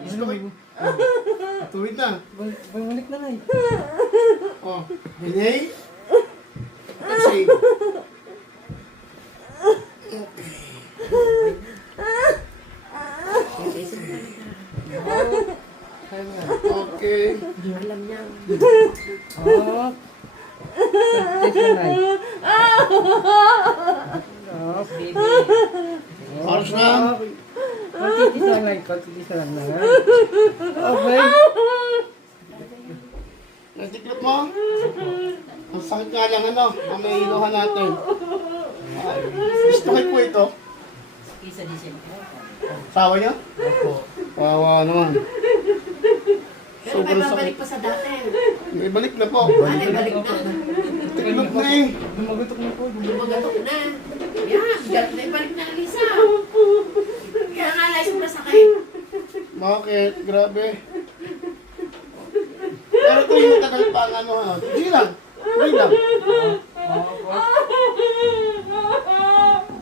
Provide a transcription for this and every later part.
Gusto ko. Tuwid na. Bumalik na lang. Oh, inhale. Exhale. Okay. Alam niya. Oh. Take na lang. Oh, baby. Oras na. Konti lang na. Okay. Natiklop mo? Ang sakit nga lang ano. Mamaya iluhan natin. Ay, gusto kayo po ito. Isa di siya. Sawa niyo? Opo. Wawa naman. Pero may babalik pa sa dati. May balik na po. Ay, balik na. Tiklop na eh. Dumagutok na po. Lumagatok na. Yan, balik na ang isa. Kaya nga lang, sobrang sakit. Bakit? Grabe. Pero ito yung matagal pa ang ano ha. Sige lang. Sige lang.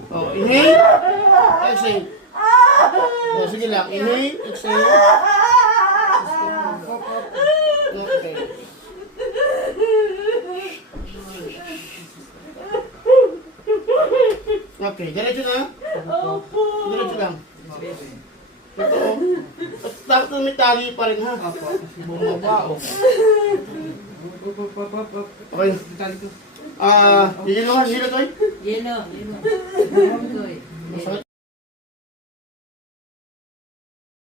Oh, inhale. Exhale. Oh, sige lang. Inhale. Exhale. Okay. Okay, diretso na. Diretso lang. Ito oh. Dapat may tali pa rin ha. Bumaba oh. Okay. Yelo, Toy? Yelo. Masakit.